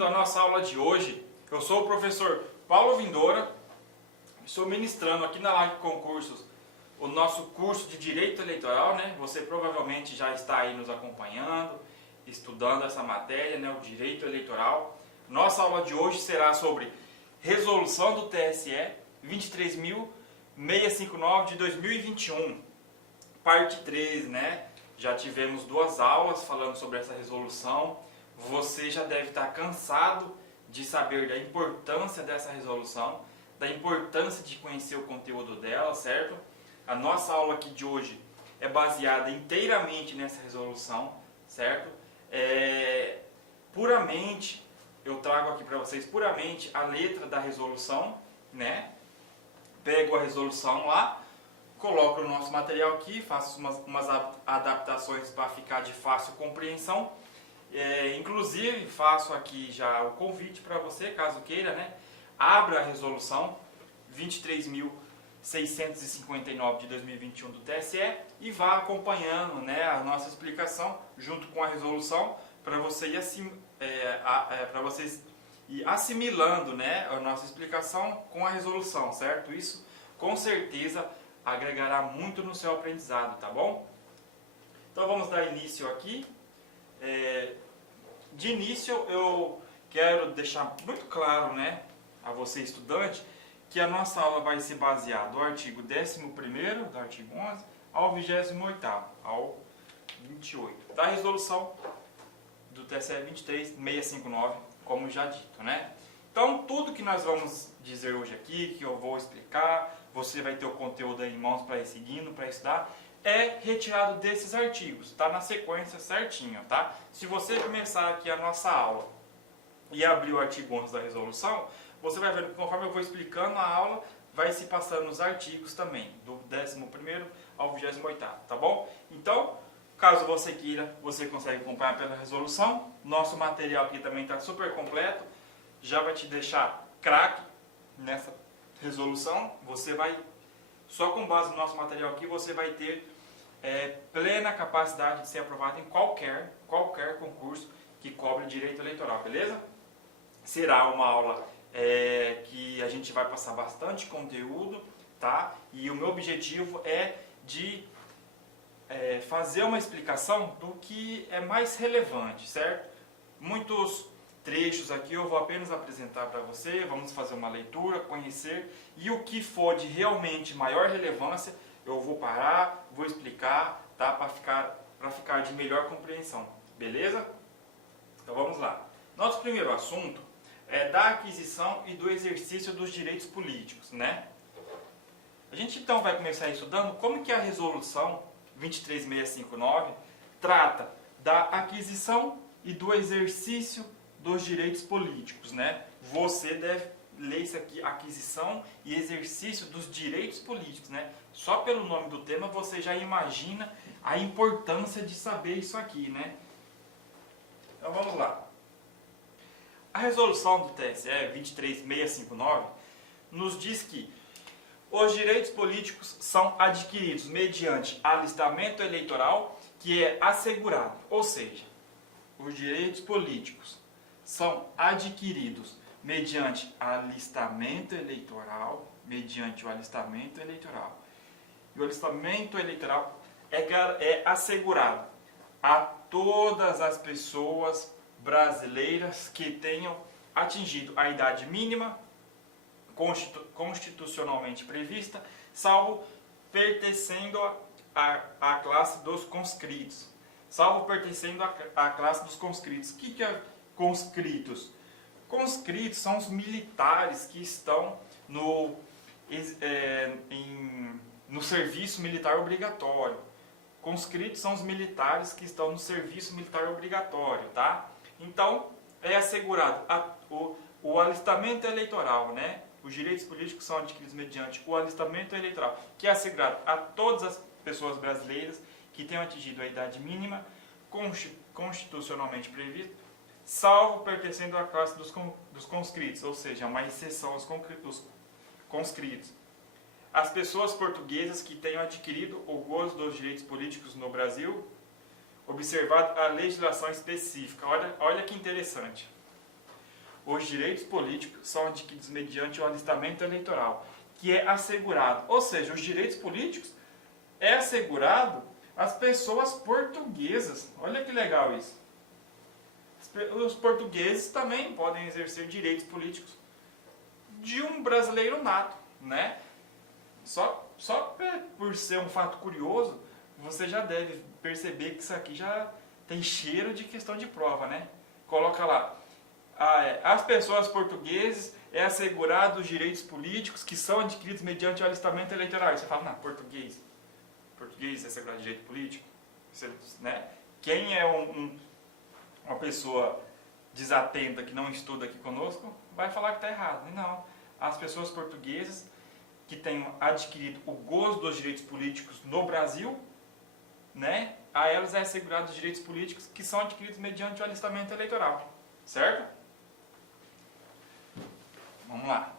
bem-vindo à nossa aula de hoje. Eu sou o professor Paulo Vindora, estou ministrando aqui na Live Concursos o nosso curso de Direito Eleitoral, né? Você provavelmente já está aí nos acompanhando, estudando essa matéria, né? O Direito Eleitoral. Nossa aula de hoje será sobre Resolução do TSE 23.659 de 2021, parte 3, né? Já tivemos 2 aulas falando sobre essa resolução. Você já deve estar cansado de saber da importância dessa resolução, da importância de conhecer o conteúdo dela, certo? A nossa aula aqui de hoje é baseada inteiramente nessa resolução, certo? Eu trago aqui para vocês puramente a letra da resolução, né? Pego a resolução lá, coloco o nosso material aqui, faço umas adaptações para ficar de fácil compreensão. Inclusive, faço aqui já o convite para você, caso queira, né? Abra a resolução 23.659 de 2021 do TSE e vá acompanhando, né, a nossa explicação junto com a resolução para você ir assimilando, né, a nossa explicação com a resolução, certo? Isso com certeza agregará muito no seu aprendizado, tá bom? Então vamos dar início aqui. De início eu quero deixar muito claro, né, a você estudante, que a nossa aula vai ser baseada no artigo 11º, do artigo 11, ao 28º, ao 28, da resolução do TSE 23.659, como já dito, né? Então, tudo que nós vamos dizer hoje aqui, que eu vou explicar, você vai ter o conteúdo aí em mãos para ir seguindo, para estudar, é retirado desses artigos, está na sequência certinho, tá? Se você começar aqui a nossa aula e abrir o artigo 11 da resolução, você vai ver que conforme eu vou explicando a aula, vai se passando os artigos também, do 11º ao 28º, tá bom? Então, caso você queira, você consegue acompanhar pela resolução. Nosso material aqui também está super completo, já vai te deixar craque nessa resolução. Você vai, só com base no nosso material aqui, você vai ter plena capacidade de ser aprovado em qualquer concurso que cobre direito eleitoral, beleza? Será uma aula que a gente vai passar bastante conteúdo, tá? E o meu objetivo é de fazer uma explicação do que é mais relevante, certo? Muitos trechos aqui eu vou apenas apresentar para você, vamos fazer uma leitura, conhecer, e o que for de realmente maior relevância, eu vou parar, vou explicar, tá? Para ficar de melhor compreensão, beleza? Então vamos lá. Nosso primeiro assunto é da aquisição e do exercício dos direitos políticos, né? A gente então vai começar estudando como que a resolução 23.659 trata da aquisição e do exercício dos direitos políticos, né? Você deve ler isso aqui, aquisição e exercício dos direitos políticos, né? Só pelo nome do tema você já imagina a importância de saber isso aqui, né? Então vamos lá. A resolução do TSE 23.659 nos diz que os direitos políticos são adquiridos mediante alistamento eleitoral que é assegurado, ou seja, os direitos políticos são adquiridos mediante alistamento eleitoral, mediante o alistamento eleitoral. E o alistamento eleitoral é assegurado a todas as pessoas brasileiras que tenham atingido a idade mínima constitucionalmente prevista, salvo pertencendo à classe dos conscritos. Salvo pertencendo à classe dos conscritos. O que é conscritos? Conscritos são os militares que estão no serviço militar obrigatório. Conscritos são os militares que estão no serviço militar obrigatório, tá? Então, é assegurado o alistamento eleitoral, né? Os direitos políticos são adquiridos mediante o alistamento eleitoral, que é assegurado a todas as pessoas brasileiras que tenham atingido a idade mínima constitucionalmente prevista, salvo pertencendo à classe dos conscritos, ou seja, uma exceção aos conscritos. As pessoas portuguesas que tenham adquirido o gozo dos direitos políticos no Brasil, observado a legislação específica. Olha que interessante. os direitos políticos são adquiridos mediante o alistamento eleitoral, que é assegurado. Ou seja, os direitos políticos é assegurado às pessoas portuguesas. Olha que legal isso. Os portugueses também podem exercer direitos políticos de um brasileiro nato, né? Só por ser um fato curioso, você já deve perceber que isso aqui já tem cheiro de questão de prova, né? Coloca lá, as pessoas portuguesas é assegurado os direitos políticos que são adquiridos mediante o alistamento eleitoral. Você fala, não, português é assegurado direito político? Você, né? Quem é uma pessoa desatenta que não estuda aqui conosco vai falar que está errado. E não, as pessoas portuguesas que tenham adquirido o gozo dos direitos políticos no Brasil, né, a elas é assegurado os direitos políticos que são adquiridos mediante o alistamento eleitoral. Certo? Vamos lá.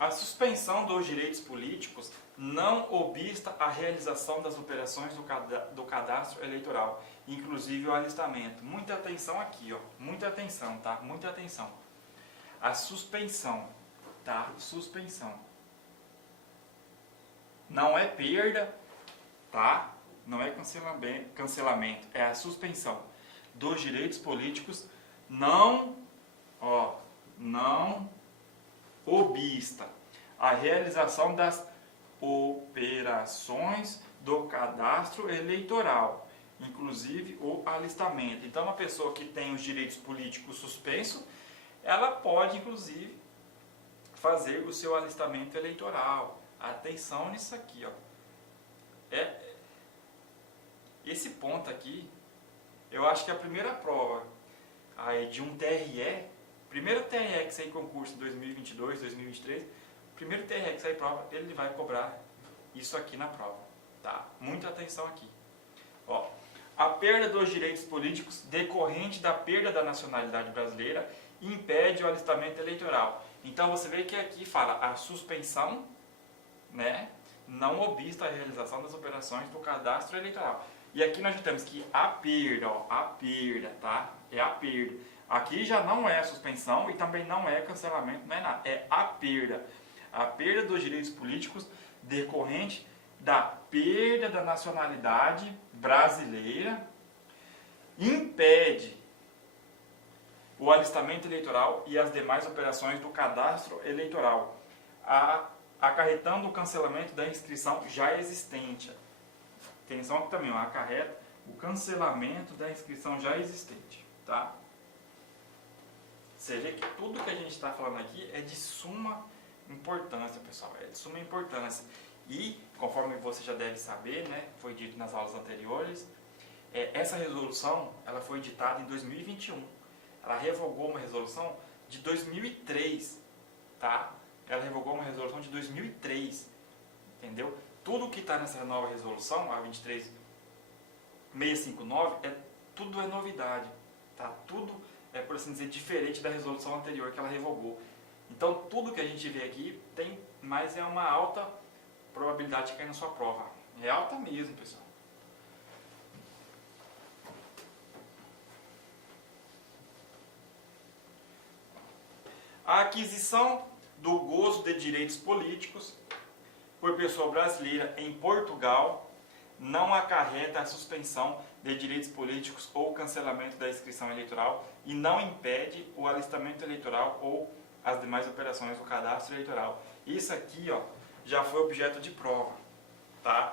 A suspensão dos direitos políticos não obsta a realização das operações do cadastro eleitoral, inclusive o alistamento. Muita atenção aqui, ó. Muita atenção, tá? Muita atenção. A suspensão, tá? Suspensão. Não é perda, tá? Não é cancelamento, é a suspensão dos direitos políticos não obsta a realização das operações do cadastro eleitoral, inclusive o alistamento. Então, uma pessoa que tem os direitos políticos suspensos, ela pode, inclusive, fazer o seu alistamento eleitoral. Atenção nisso aqui, ó. Esse ponto aqui, eu acho que é a primeira prova aí de um TRE, primeiro TRE que sair concurso em 2022, 2023, primeiro TRE que sair prova, ele vai cobrar isso aqui na prova, tá? Muita atenção aqui. Ó, a perda dos direitos políticos decorrente da perda da nacionalidade brasileira impede o alistamento eleitoral. Então você vê que aqui fala a suspensão, né, não obsta a realização das operações do cadastro eleitoral. E aqui nós já temos que a perda, ó, a perda, tá? É a perda. Aqui já não é a suspensão e também não é cancelamento, não é nada. É a perda. A perda dos direitos políticos decorrente da perda da nacionalidade brasileira impede o alistamento eleitoral e as demais operações do cadastro eleitoral, acarretando o cancelamento da inscrição já existente. Atenção aqui também, ó, acarreta o cancelamento da inscrição já existente, tá? Você vê que tudo que a gente está falando aqui é de suma importância, pessoal, é de suma importância. E, conforme você já deve saber, né, foi dito nas aulas anteriores, essa resolução ela foi editada em 2021. Ela revogou uma resolução de 2003, tá? Ela revogou uma resolução de 2003, entendeu? Tudo que está nessa nova resolução, a 23659, tudo é novidade, tá? Tudo é, por assim dizer, diferente da resolução anterior que ela revogou. Então, tudo que a gente vê aqui tem, mas é uma alta probabilidade de cair na sua prova. É alta mesmo, pessoal. A aquisição do gozo de direitos políticos por pessoa brasileira em Portugal não acarreta a suspensão de direitos políticos ou cancelamento da inscrição eleitoral e não impede o alistamento eleitoral ou as demais operações do cadastro eleitoral. Isso aqui, ó, já foi objeto de prova, tá?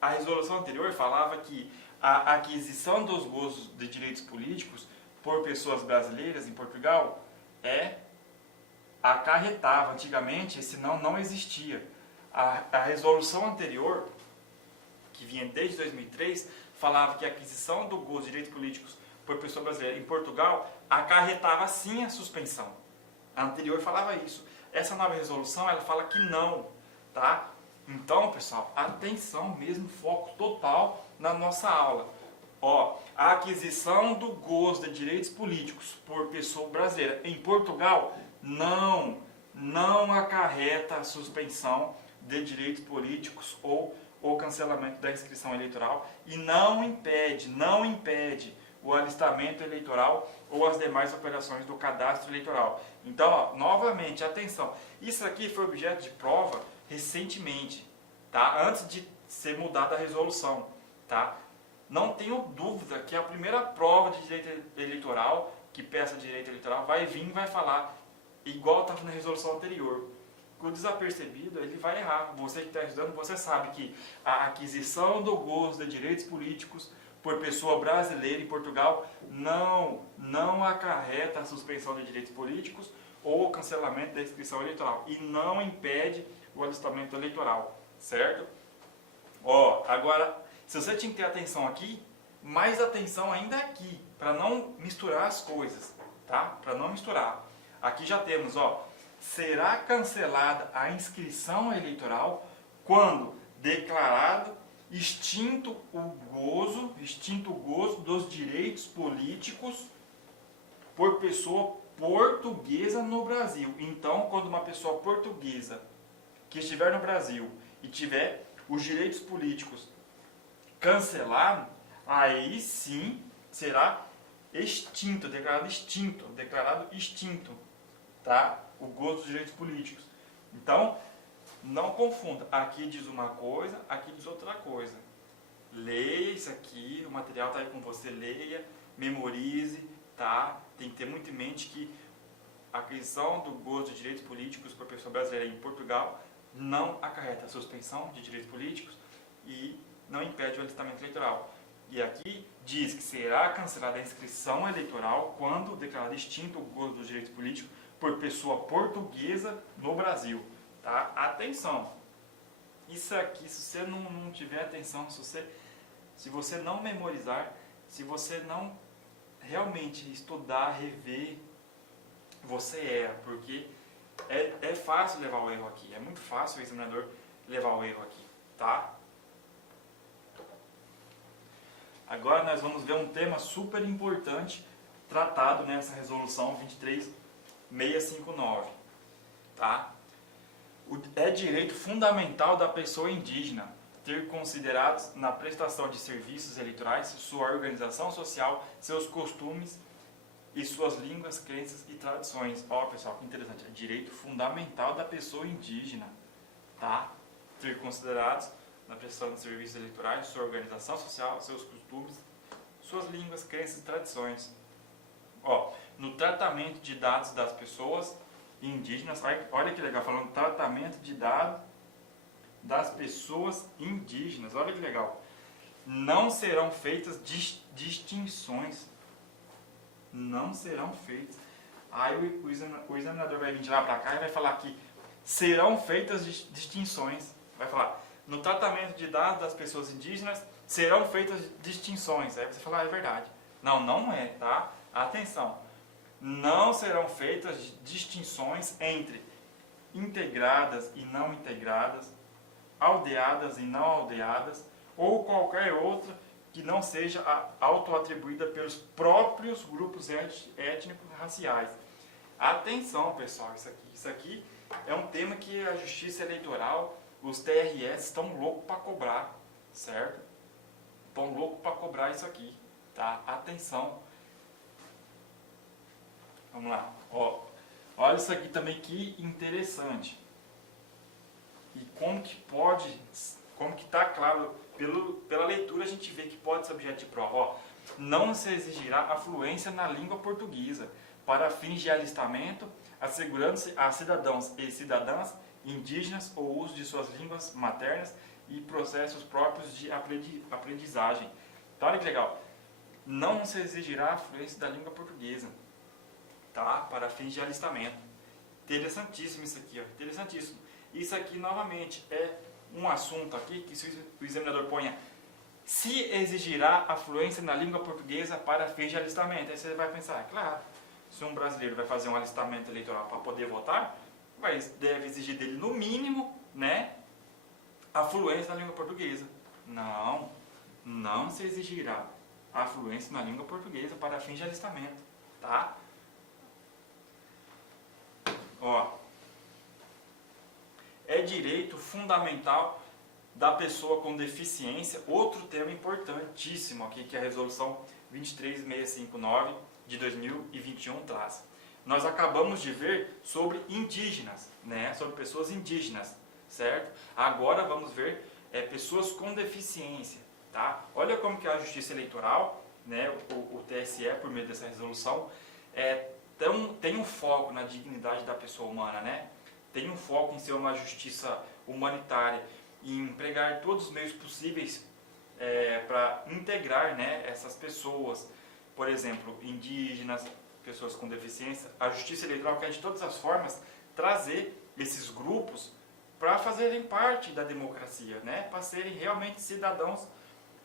A resolução anterior falava que a aquisição dos gozos de direitos políticos por pessoas brasileiras em Portugal acarretava. Antigamente esse não existia. A resolução anterior, que vinha desde 2003, falava que a aquisição do gozo de direitos políticos por pessoa brasileira em Portugal acarretava sim a suspensão. A anterior falava isso. Essa nova resolução ela fala que não, tá? Então, pessoal, atenção mesmo, foco total na nossa aula. Ó, a aquisição do gozo de direitos políticos por pessoa brasileira em Portugal não acarreta a suspensão de direitos políticos ou o cancelamento da inscrição eleitoral e não impede o alistamento eleitoral ou as demais operações do cadastro eleitoral. Então, ó, novamente, atenção, isso aqui foi objeto de prova recentemente, tá? Antes de ser mudada a resolução, tá? Não tenho dúvida que a primeira prova de direito eleitoral, que peça direito eleitoral, vai vir e vai falar igual estava na resolução anterior. O desapercebido, ele vai errar. Você que está estudando, você sabe que a aquisição do gozo de direitos políticos por pessoa brasileira em Portugal não acarreta a suspensão de direitos políticos ou o cancelamento da inscrição eleitoral e não impede o alistamento eleitoral, certo? Ó, agora, se você tinha que ter atenção aqui, mais atenção ainda aqui, para não misturar as coisas, tá? Para não misturar. Aqui já temos, ó, será cancelada a inscrição eleitoral quando declarado extinto o gozo dos direitos políticos por pessoa portuguesa no Brasil. Então, quando uma pessoa portuguesa que estiver no Brasil e tiver os direitos políticos cancelados, aí sim será extinto, declarado extinto, tá? O gozo dos direitos políticos. Então, não confunda. Aqui diz uma coisa, aqui diz outra coisa. Leia isso aqui, o material está aí com você, leia, memorize, tá? Tem que ter muito em mente que a aquisição do gozo de direitos políticos por pessoa brasileira em Portugal não acarreta a suspensão de direitos políticos e não impede o alistamento eleitoral. E aqui diz que será cancelada a inscrição eleitoral quando declarado extinto o gozo dos direitos políticos por pessoa portuguesa no Brasil. Tá? Atenção! Isso aqui, se você não tiver atenção, se você não memorizar, se você não realmente estudar, rever, você erra, porque é fácil levar o erro aqui, é muito fácil o examinador levar o erro aqui, tá? Agora nós vamos ver um tema super importante tratado nessa resolução 23659, tá? É direito fundamental da pessoa indígena ter considerados na prestação de serviços eleitorais sua organização social, seus costumes e suas línguas, crenças e tradições. Ó, pessoal, que interessante. É direito fundamental da pessoa indígena, tá? Ter considerados na prestação de serviços eleitorais sua organização social, seus costumes, suas línguas, crenças e tradições. Ó, no tratamento de dados das pessoas indígenas, olha que legal, falando tratamento de dados das pessoas indígenas, olha que legal. Não serão feitas distinções. Não serão feitas. Aí o examinador vai vir de lá para cá e vai falar que serão feitas distinções. Vai falar, no tratamento de dados das pessoas indígenas serão feitas distinções. Aí você fala, é verdade. Não, não é, tá? Atenção. Não serão feitas distinções entre integradas e não integradas, aldeadas e não aldeadas, ou qualquer outra que não seja autoatribuída pelos próprios grupos étnicos raciais. Atenção, pessoal, isso aqui é um tema que a Justiça Eleitoral, os TRS estão loucos para cobrar, certo? Estão loucos para cobrar isso aqui, tá? Atenção. Vamos lá. Ó, olha isso aqui também, que interessante. E como que está claro, pela leitura a gente vê que pode ser objeto de prova. Ó, não se exigirá a fluência na língua portuguesa para fins de alistamento, assegurando-se a cidadãos e cidadãs indígenas o uso de suas línguas maternas e processos próprios de aprendizagem. Então olha que legal. Não se exigirá a fluência da língua portuguesa, tá? Para fins de alistamento. Interessantíssimo isso aqui, ó. Interessantíssimo. Isso aqui, novamente, é um assunto aqui que se o examinador ponha se exigirá a fluência na língua portuguesa para fins de alistamento. Aí você vai pensar, claro, se um brasileiro vai fazer um alistamento eleitoral para poder votar, deve exigir dele, no mínimo, né, a fluência na língua portuguesa. Não se exigirá a fluência na língua portuguesa para fins de alistamento, tá? Ó, é direito fundamental da pessoa com deficiência, outro tema importantíssimo aqui, que a resolução 23659 de 2021 traz. Nós acabamos de ver sobre indígenas, né? Sobre pessoas indígenas, certo? Agora vamos ver pessoas com deficiência, tá? Olha como que a Justiça Eleitoral, né, o TSE, por meio dessa resolução, tem um foco na dignidade da pessoa humana, né? Tem um foco em ser uma justiça humanitária e empregar todos os meios possíveis para integrar, né, essas pessoas, por exemplo, indígenas, pessoas com deficiência. A Justiça Eleitoral quer de todas as formas trazer esses grupos para fazerem parte da democracia, né, para serem realmente cidadãos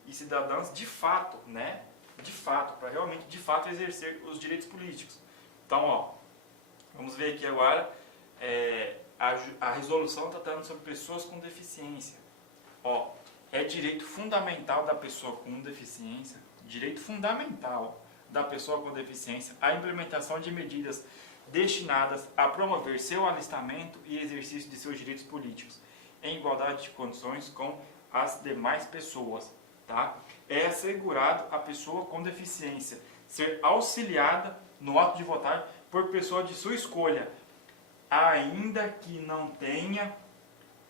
e cidadãs de fato, né, de fato, para realmente de fato exercer os direitos políticos. Então, ó, vamos ver aqui agora a resolução tratando sobre pessoas com deficiência. Ó, é direito fundamental da pessoa com deficiência, direito fundamental da pessoa com deficiência, a implementação de medidas destinadas a promover seu alistamento e exercício de seus direitos políticos, em igualdade de condições com as demais pessoas. Tá? É assegurado à pessoa com deficiência ser auxiliada no ato de votar por pessoa de sua escolha, ainda que não tenha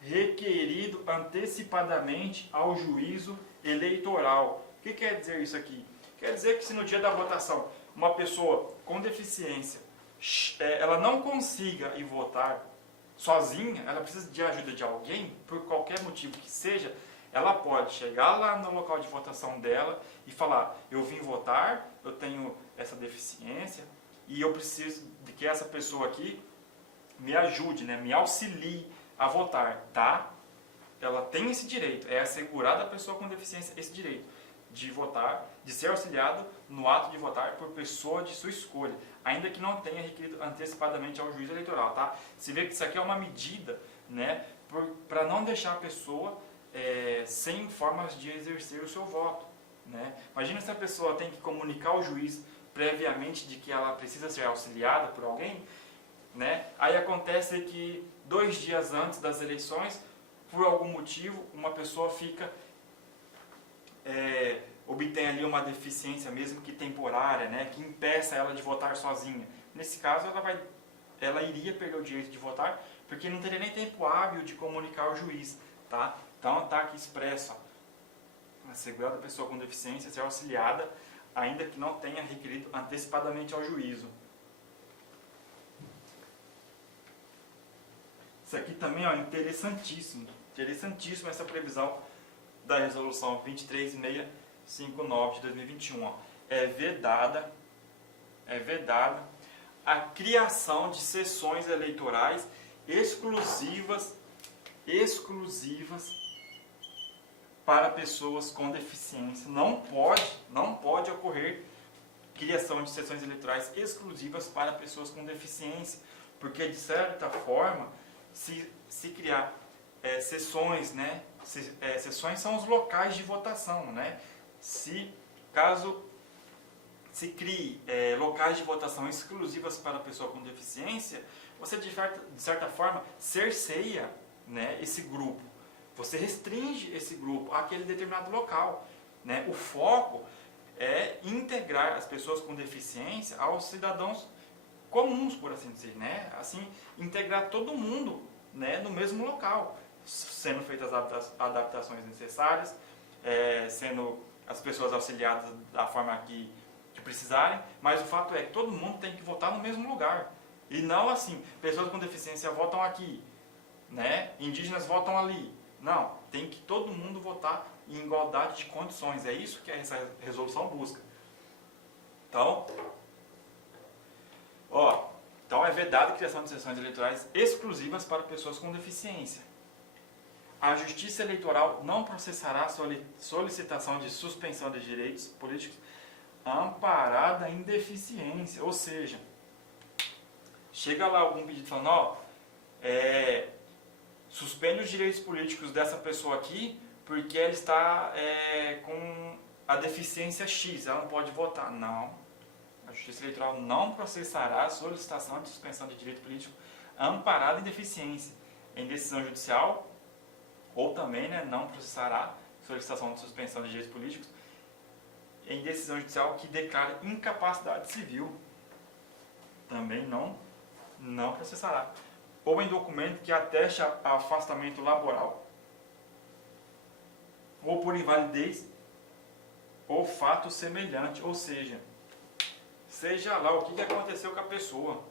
requerido antecipadamente ao juízo eleitoral. O que quer dizer isso aqui? Quer dizer que se no dia da votação uma pessoa com deficiência ela não consiga ir votar sozinha, ela precisa de ajuda de alguém, por qualquer motivo que seja, ela pode chegar lá no local de votação dela e falar: eu vim votar, eu tenho essa deficiência e eu preciso de que essa pessoa aqui me ajude, né, me auxilie a votar, tá? Ela tem esse direito, é assegurado à pessoa com deficiência esse direito de votar, de ser auxiliado no ato de votar por pessoa de sua escolha, ainda que não tenha requerido antecipadamente ao juiz eleitoral, tá? Se vê que isso aqui é uma medida, né, para não deixar a pessoa sem formas de exercer o seu voto, né? Imagina se a pessoa tem que comunicar ao juiz previamente de que ela precisa ser auxiliada por alguém, né? Aí acontece que 2 dias antes das eleições, por algum motivo, uma pessoa obtém ali uma deficiência, mesmo que temporária, né, que impeça ela de votar sozinha. Nesse caso, ela iria perder o direito de votar, porque não teria nem tempo hábil de comunicar ao juiz, tá? Então está aqui expresso, ó, assegurada a pessoa com deficiência ser auxiliada, ainda que não tenha requerido antecipadamente ao juízo. Isso aqui também, ó, interessantíssimo, interessantíssimo essa previsão da resolução 23659 de 2021. Ó. É vedada a criação de sessões eleitorais exclusivas para pessoas com deficiência. Não pode ocorrer criação de sessões eleitorais exclusivas para pessoas com deficiência, porque de certa forma, se criar sessões, né? Sessões são os locais de votação, né? Caso se crie locais de votação exclusivas para a pessoa com deficiência, você de certa forma cerceia, né, esse grupo. Você restringe esse grupo àquele determinado local, né? O foco é integrar as pessoas com deficiência aos cidadãos comuns, por assim dizer, né? Assim, integrar todo mundo, né, no mesmo local, sendo feitas as adaptações necessárias, sendo as pessoas auxiliadas da forma que precisarem, mas o fato é que todo mundo tem que votar no mesmo lugar. E não assim, pessoas com deficiência votam aqui, né? Indígenas votam ali. Não, tem que todo mundo votar em igualdade de condições. É isso que essa resolução busca. Então é vedada a criação de sessões eleitorais exclusivas para pessoas com deficiência. A Justiça Eleitoral não processará solicitação de suspensão de direitos políticos amparada em deficiência. Ou seja, chega lá algum pedido falando, suspende os direitos políticos dessa pessoa aqui porque ela está com a deficiência X, ela não pode votar. Não, a Justiça Eleitoral não processará a solicitação de suspensão de direito político amparada em deficiência em decisão judicial, ou também, né, não processará solicitação de suspensão de direitos políticos em decisão judicial que declare incapacidade civil, também não processará. Ou em documento que ateste afastamento laboral, ou por invalidez, ou fato semelhante, ou seja lá o que aconteceu com a pessoa,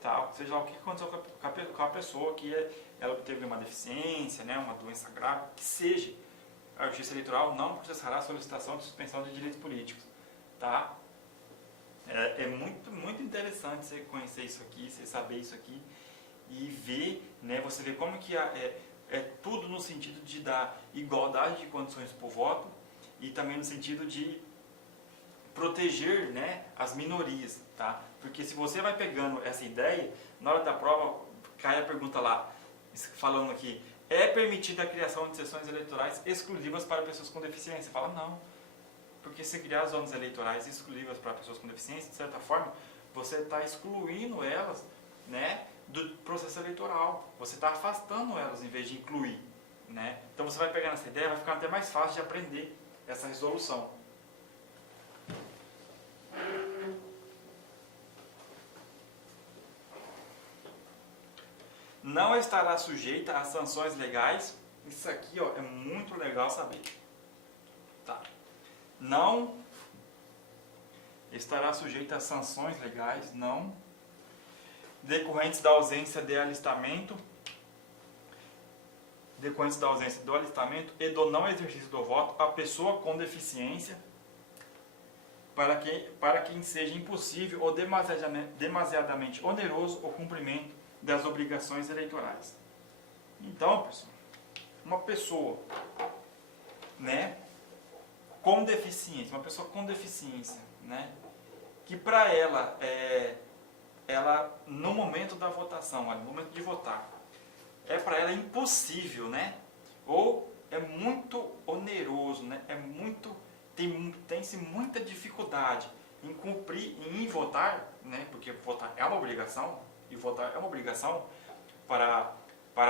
tá? Seja lá o que aconteceu com a pessoa, que ela teve uma deficiência, né, uma doença grave, que seja, a Justiça Eleitoral não processará a solicitação de suspensão de direitos políticos, tá? É muito interessante você conhecer isso aqui, você saber isso aqui e ver, né, você ver como que é tudo no sentido de dar igualdade de condições para o voto e também no sentido de proteger, né, as minorias, tá? Porque se você vai pegando essa ideia, na hora da prova cai a pergunta lá, falando aqui, é permitida a criação de sessões eleitorais exclusivas para pessoas com deficiência? Você fala, não. Porque se criar zonas eleitorais exclusivas para pessoas com deficiência, de certa forma, você está excluindo elas, né, do processo eleitoral. Você está afastando elas em vez de incluir, né? Então você vai pegar essa ideia, vai ficar até mais fácil de aprender essa resolução. Não estará sujeita a sanções legais. Isso aqui, ó, é muito legal saber. Tá. Não estará sujeita a sanções legais, não decorrentes da ausência de alistamento, e do não exercício do voto a pessoa com deficiência, para quem seja impossível ou demasiadamente oneroso o cumprimento das obrigações eleitorais. Então, pessoal, uma pessoa, né, com deficiência, né, que para ela, no momento da votação, no momento de votar, para ela impossível, né, ou é muito oneroso, né, tem-se muita dificuldade em cumprir, em votar, né, porque votar é uma obrigação, e votar é uma obrigação para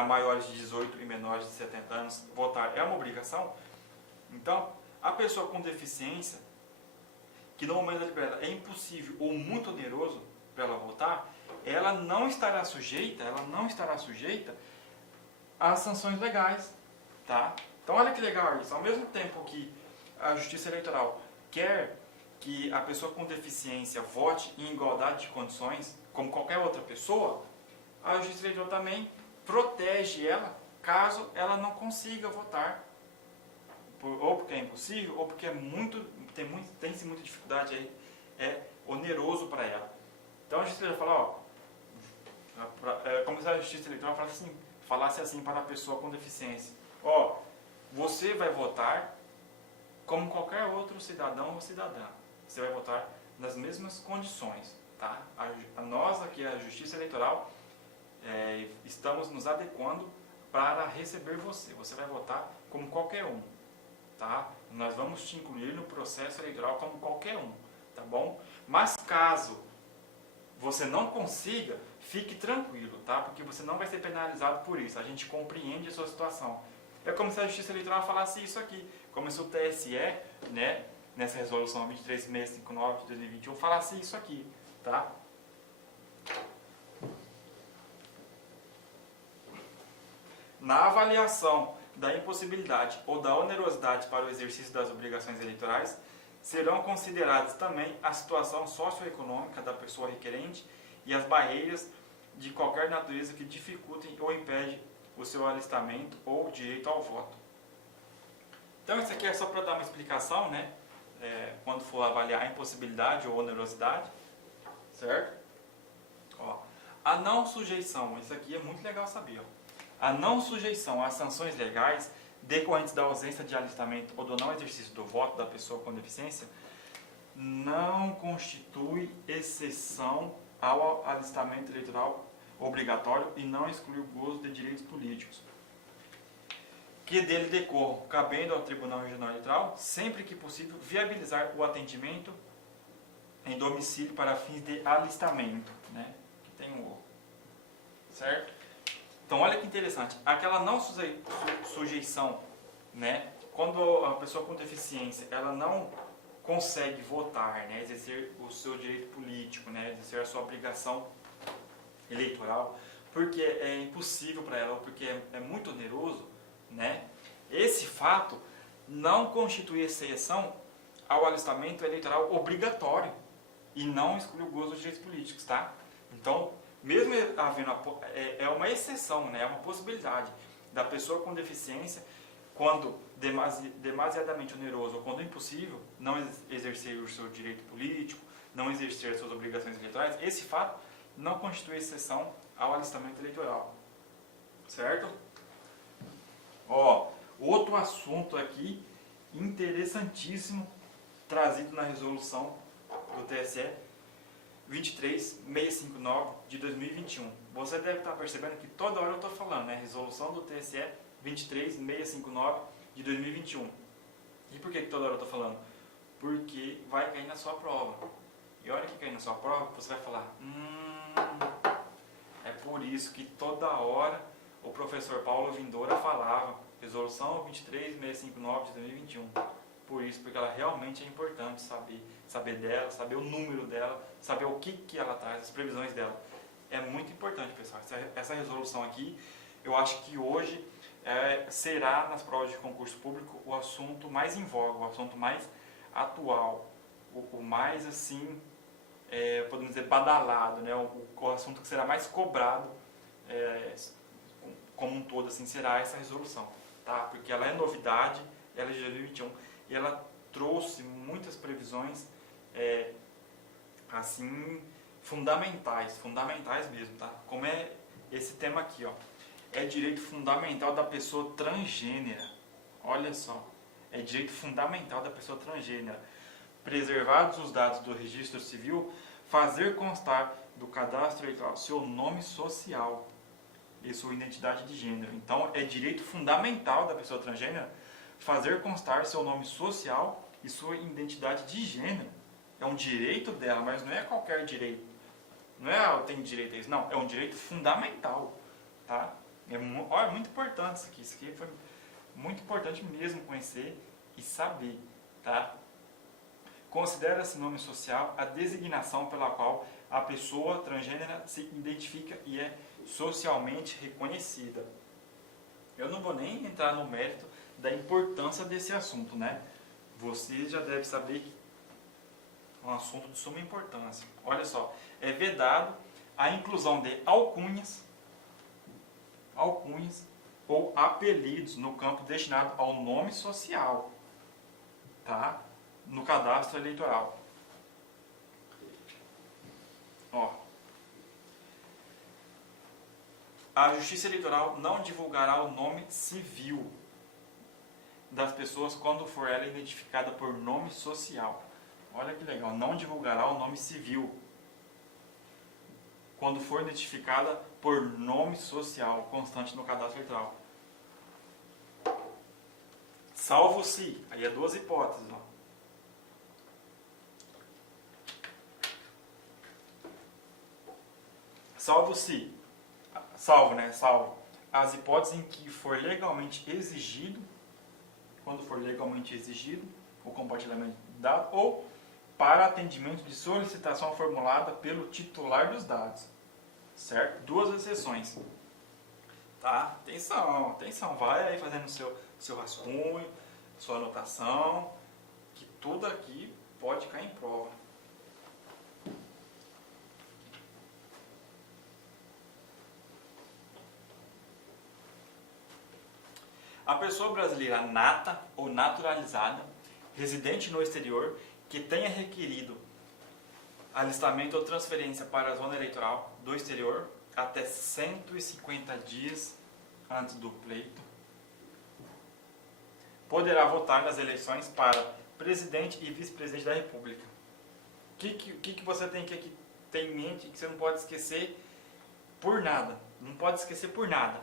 maiores de 18 e menores de 70 anos, votar é uma obrigação. Então, a pessoa com deficiência, que no momento da liberdade é impossível ou muito oneroso para ela votar, ela não estará sujeita às sanções legais, tá? Então, olha que legal isso. Ao mesmo tempo que a Justiça Eleitoral quer que a pessoa com deficiência vote em igualdade de condições, como qualquer outra pessoa, a Justiça Eleitoral também protege ela caso ela não consiga votar, ou porque é impossível, ou porque tem-se muita dificuldade aí, é oneroso para ela. Então a Justiça Eleitoral fala, como se a Justiça Eleitoral falasse assim para a pessoa com deficiência, você vai votar como qualquer outro cidadão ou cidadã, você vai votar nas mesmas condições, tá? Nós aqui, a Justiça Eleitoral, estamos nos adequando para receber você. Você vai votar como qualquer um, tá? Nós vamos te incluir no processo eleitoral como qualquer um, tá bom? Mas caso você não consiga, fique tranquilo, tá? Porque você não vai ser penalizado por isso. A gente compreende a sua situação. É como se a Justiça Eleitoral falasse isso aqui, como se o TSE, né, nessa resolução 23659 de 2021, falasse isso aqui, tá? Na avaliação da impossibilidade ou da onerosidade para o exercício das obrigações eleitorais, serão consideradas também a situação socioeconômica da pessoa requerente e as barreiras de qualquer natureza que dificultem ou impedem o seu alistamento ou direito ao voto. Então isso aqui é só para dar uma explicação, né? Quando for avaliar a impossibilidade ou onerosidade, certo? A não sujeição, isso aqui é muito legal saber, a não sujeição às sanções legais decorrentes da ausência de alistamento ou do não exercício do voto da pessoa com deficiência não constitui exceção ao alistamento eleitoral obrigatório e não exclui o gozo de direitos políticos que dele decorram, cabendo ao Tribunal Regional Eleitoral, sempre que possível, viabilizar o atendimento em domicílio para fins de alistamento, né? Que tem o certo? Então, olha que interessante. Aquela não sujeição, né? Quando a pessoa com deficiência, ela não consegue votar, né, exercer o seu direito político, né, exercer a sua obrigação eleitoral, porque é impossível para ela, porque é muito oneroso, né, esse fato não constitui exceção ao alistamento eleitoral obrigatório e não exclui o gozo dos direitos políticos, tá? Então, mesmo havendo é uma exceção, né, é uma possibilidade da pessoa com deficiência, quando demasiadamente oneroso ou quando impossível, não exercer o seu direito político, não exercer as suas obrigações eleitorais, esse fato não constitui exceção ao alistamento eleitoral. Certo? Ó, outro assunto aqui interessantíssimo trazido na resolução do TSE 23659 de 2021. Você deve estar percebendo que toda hora eu estou falando, né? Resolução do TSE 23659 de 2021. E por que toda hora eu estou falando? Porque vai cair na sua prova. E a hora que cair na sua prova, você vai falar, é por isso que toda hora o professor Paulo Vindoura falava, resolução 23659 de 2021. Por isso, porque ela realmente é importante saber dela, saber o número dela, saber o que ela traz, as previsões dela. É muito importante, pessoal. Essa resolução aqui, eu acho que hoje será, nas provas de concurso público, o assunto mais em voga, o assunto mais atual, o mais, assim, podemos dizer, badalado, né? O assunto que será mais cobrado, como um todo, assim, será essa resolução, tá? Porque ela é novidade, ela é de 2021, e ela trouxe muitas previsões, assim, fundamentais mesmo, tá? Como é esse tema aqui, ó. É direito fundamental da pessoa transgênera. Olha só. É direito fundamental da pessoa transgênera. Preservados os dados do registro civil, fazer constar do cadastro eleitoral seu nome social e sua identidade de gênero. Então, é direito fundamental da pessoa transgênera fazer constar seu nome social e sua identidade de gênero. É um direito dela, mas não é qualquer direito. Não é ela tem direito a isso, não. É um direito fundamental, tá? É muito importante isso aqui. Isso aqui foi muito importante mesmo conhecer e saber, tá? Considera-se nome social a designação pela qual a pessoa transgênera se identifica e é socialmente reconhecida. Eu não vou nem entrar no mérito da importância desse assunto, né? Você já deve saber que é um assunto de suma importância. Olha só, é vedado a inclusão de alcunhas ou apelidos no campo destinado ao nome social, tá? No cadastro eleitoral. Ó. A Justiça Eleitoral não divulgará o nome civil das pessoas quando for ela identificada por nome social. Olha que legal, não divulgará o nome civil quando for identificada por nome social constante no cadastro eleitoral. Salvo se, aí é duas hipóteses, ó. Salvo as hipóteses em que for legalmente exigido, quando for legalmente exigido o compartilhamento de dados, ou para atendimento de solicitação formulada pelo titular dos dados, certo? Duas exceções, tá? Atenção, vai aí fazendo seu rascunho, sua anotação, que tudo aqui pode cair em prova. A pessoa brasileira nata ou naturalizada, residente no exterior, que tenha requerido alistamento ou transferência para a zona eleitoral do exterior até 150 dias antes do pleito, poderá votar nas eleições para presidente e vice-presidente da República. O que você tem que ter em mente que você não pode esquecer por nada? Não pode esquecer por nada.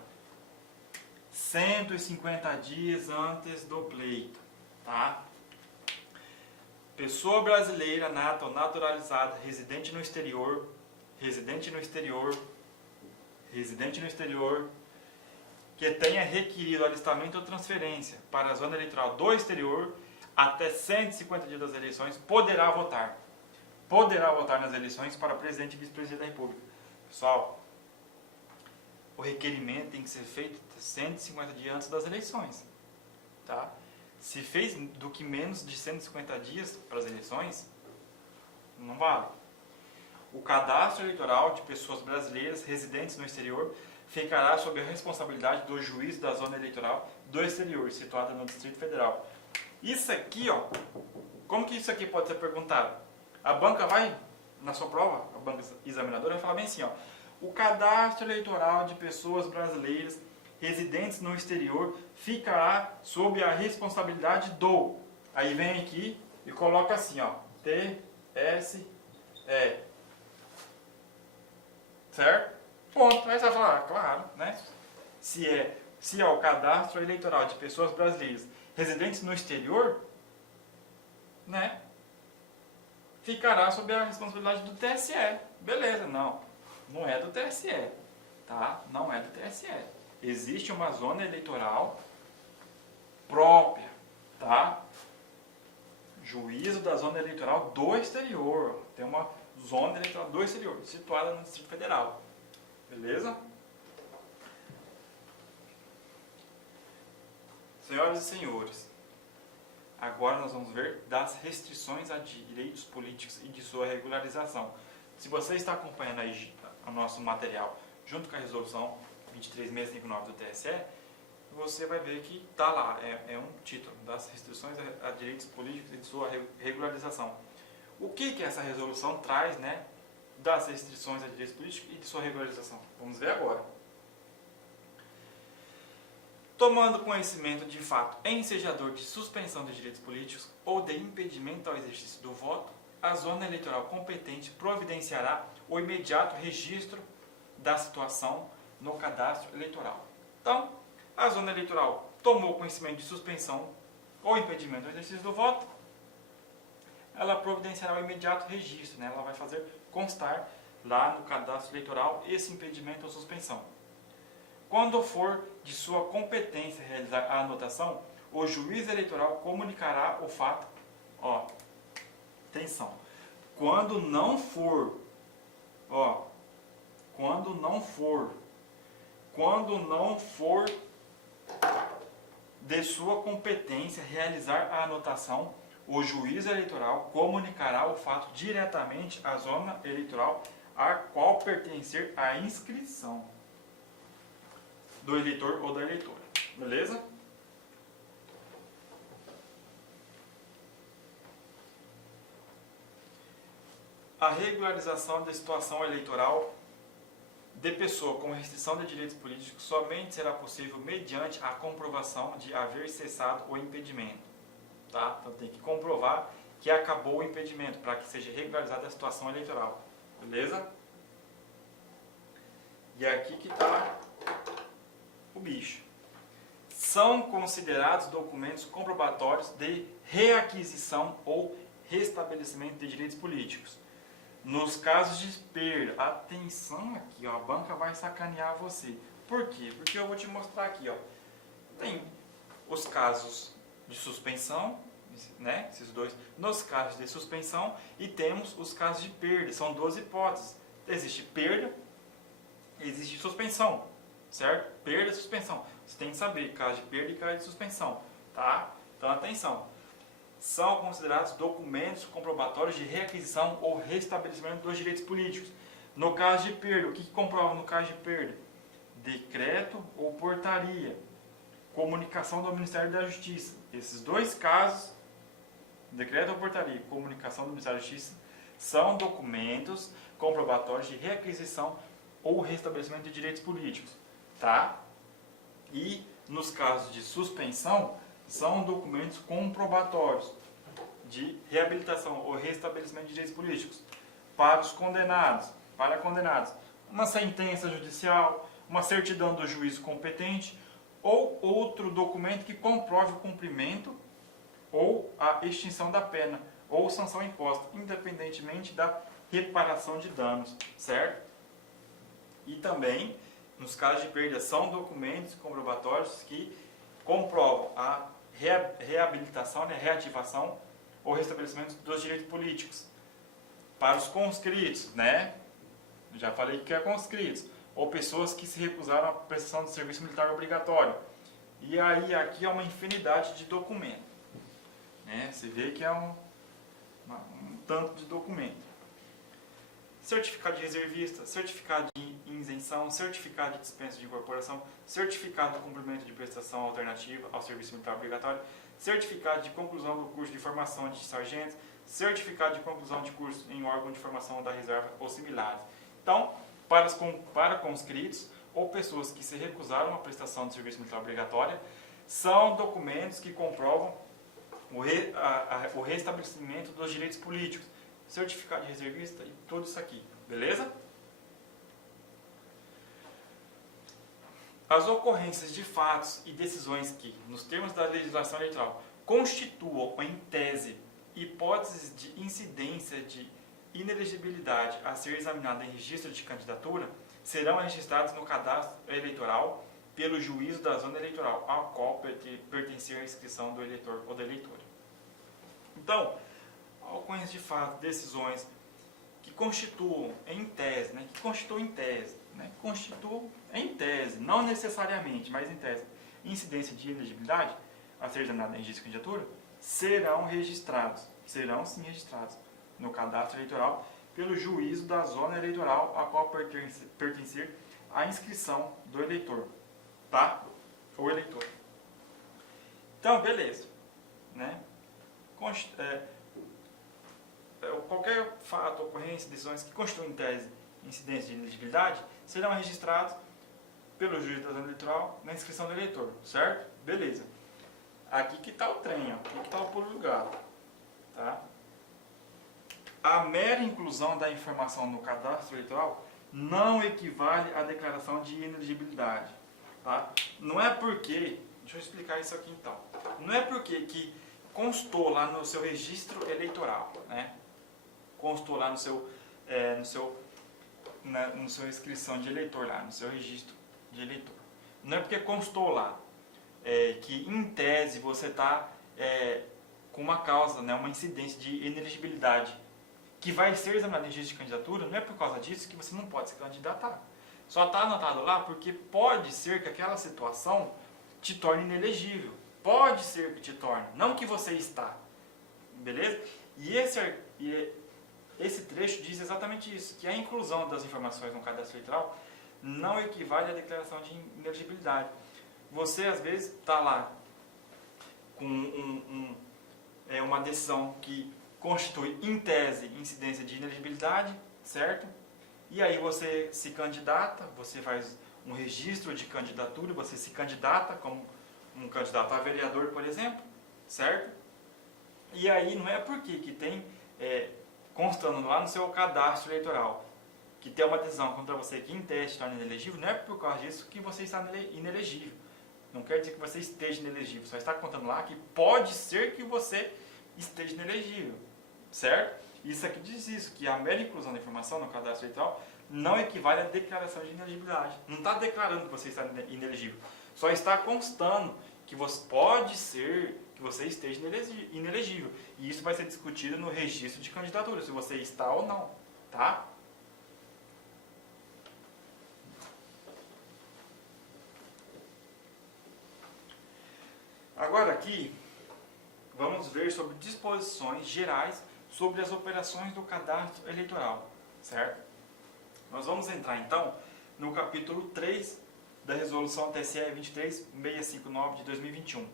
150 dias antes do pleito, tá? Pessoa brasileira nata ou naturalizada, residente no exterior, que tenha requerido alistamento ou transferência para a zona eleitoral do exterior até 150 dias das eleições, poderá votar. Poderá votar nas eleições para presidente e vice-presidente da República. Pessoal, o requerimento tem que ser feito 150 dias antes das eleições. Tá? Se fez do que menos de 150 dias para as eleições, não vale. O cadastro eleitoral de pessoas brasileiras residentes no exterior ficará sob a responsabilidade do juiz da zona eleitoral do exterior, situada no Distrito Federal. Isso aqui, ó, como que isso aqui pode ser perguntado? A banca vai, na sua prova, a banca examinadora vai falar bem assim, ó, o cadastro eleitoral de pessoas brasileiras residentes no exterior ficará sob a responsabilidade do. Aí vem aqui e coloca assim, ó, TSE. Certo? Ponto. Aí você vai falar, ah, claro, né? Se é o cadastro eleitoral de pessoas brasileiras residentes no exterior, né? Ficará sob a responsabilidade do TSE. Beleza, não. Não é do TSE, tá? Não é do TSE. Existe uma zona eleitoral própria, tá? Juízo da zona eleitoral do exterior. Tem uma zona eleitoral do exterior, situada no Distrito Federal. Beleza? Senhoras e senhores, agora nós vamos ver das restrições a direitos políticos e de sua regularização. Se você está acompanhando aí o nosso material junto com a resolução 23659 do TSE, você vai ver que está lá, é um título, das restrições a direitos políticos e de sua regularização. O que essa resolução traz, né, das restrições a direitos políticos e de sua regularização? Vamos ver agora. Tomando conhecimento de fato ensejador de suspensão de direitos políticos ou de impedimento ao exercício do voto, a zona eleitoral competente providenciará o imediato registro da situação no cadastro eleitoral. Então, a zona eleitoral tomou conhecimento de suspensão ou impedimento ao exercício do voto, ela providenciará o imediato registro, né? Ela vai fazer constar lá no cadastro eleitoral esse impedimento ou suspensão. Quando for de sua competência realizar a anotação, o juiz eleitoral comunicará o fato. Ó, atenção. Quando não for de sua competência realizar a anotação, o juiz eleitoral comunicará o fato diretamente à zona eleitoral a qual pertencer a inscrição do eleitor ou da eleitora. Beleza? A regularização da situação eleitoral de pessoa com restrição de direitos políticos somente será possível mediante a comprovação de haver cessado o impedimento. Tá? Então tem que comprovar que acabou o impedimento para que seja regularizada a situação eleitoral. Beleza? E é aqui que está o bicho. São considerados documentos comprobatórios de reaquisição ou restabelecimento de direitos políticos. Nos casos de perda, atenção aqui, ó, a banca vai sacanear você. Por quê? Porque eu vou te mostrar aqui, ó. Tem os casos de suspensão, né, esses dois, nos casos de suspensão, e temos os casos de perda. São duas hipóteses. Existe perda, existe suspensão, certo? Perda e suspensão. Você tem que saber caso de perda e caso de suspensão, tá? Então atenção. São considerados documentos comprobatórios de reaquisição ou restabelecimento dos direitos políticos. No caso de perda, o que comprova no caso de perda? Decreto ou portaria. Comunicação do Ministério da Justiça. Esses dois casos, decreto ou portaria, comunicação do Ministério da Justiça, são documentos comprobatórios de reaquisição ou restabelecimento de direitos políticos. Tá? E nos casos de suspensão, são documentos comprobatórios de reabilitação ou restabelecimento de direitos políticos para os condenados, uma sentença judicial, uma certidão do juízo competente ou outro documento que comprove o cumprimento ou a extinção da pena ou sanção imposta, independentemente da reparação de danos, certo? E também, nos casos de perda, são documentos comprobatórios que comprovam a reabilitação, né, reativação ou restabelecimento dos direitos políticos. Para os conscritos, né? Já falei que é conscritos. Ou pessoas que se recusaram à prestação de serviço militar obrigatório. E aí aqui é uma infinidade de documentos. Né? Você vê que é um tanto de documento. Certificado de reservista, certificado de isenção, certificado de dispensa de incorporação, certificado de cumprimento de prestação alternativa ao serviço militar obrigatório, certificado de conclusão do curso de formação de sargentos, certificado de conclusão de curso em órgão de formação da reserva ou similares. Então, para conscritos ou pessoas que se recusaram à prestação de serviço militar obrigatório, são documentos que comprovam o restabelecimento dos direitos políticos, certificado de reservista e tudo isso aqui, beleza? As ocorrências de fatos e decisões que, nos termos da legislação eleitoral, constituam, em tese, hipóteses de incidência de inelegibilidade a ser examinada em registro de candidatura, serão registrados no cadastro eleitoral pelo juízo da zona eleitoral, ao qual pertencer a inscrição do eleitor ou da eleitora. Então, ocorrências de fato, decisões que constituam em tese, né, constituam em tese, não necessariamente, mas em tese, incidência de inelegibilidade a ser examinada em registro de candidatura, serão sim registrados no cadastro eleitoral pelo juízo da zona eleitoral a qual pertencer a inscrição do eleitor, tá? Ou eleitor. Então, beleza, né? Qualquer fato, ocorrência, decisões que constituem em tese incidência de inelegibilidade serão registrados pelo juiz da zona eleitoral na inscrição do eleitor, certo? Beleza. Aqui que está o trem, ó. Aqui que está o pulo do gato, tá? A mera inclusão da informação no cadastro eleitoral não equivale à declaração de inelegibilidade, tá? Não é porque, deixa eu explicar isso aqui então, não é porque que constou lá no seu registro eleitoral, né? Constou lá no seu inscrição de eleitor lá, no seu registro de eleitor. Não é porque constou lá que em tese você está com uma causa, né, uma incidência de inelegibilidade que vai ser examinada em registro de candidatura, não é por causa disso que você não pode se candidatar. Só está anotado lá porque pode ser que aquela situação te torne inelegível. Pode ser que te torne, não que você está. Beleza? E esse trecho diz exatamente isso, que a inclusão das informações no cadastro eleitoral não equivale à declaração de inelegibilidade. Você, às vezes, está lá com uma decisão que constitui, em tese, incidência de inelegibilidade, certo? E aí você se candidata, você faz um registro de candidatura, você se candidata como um candidato a vereador, por exemplo, certo? E aí não é porque que tem, constando lá no seu cadastro eleitoral, que tem uma decisão contra você que em tese está inelegível, não é por causa disso que você está inelegível. Não quer dizer que você esteja inelegível, só está contando lá que pode ser que você esteja inelegível, certo? Isso aqui diz isso, que a mera inclusão da informação no cadastro eleitoral não equivale à declaração de inelegibilidade. Não está declarando que você está inelegível, só está constando que você pode ser que você esteja inelegível. E isso vai ser discutido no registro de candidatura, se você está ou não, tá? Agora aqui, vamos ver sobre disposições gerais sobre as operações do cadastro eleitoral, certo? Nós vamos entrar então no capítulo 3 da resolução TSE 23659 de 2021,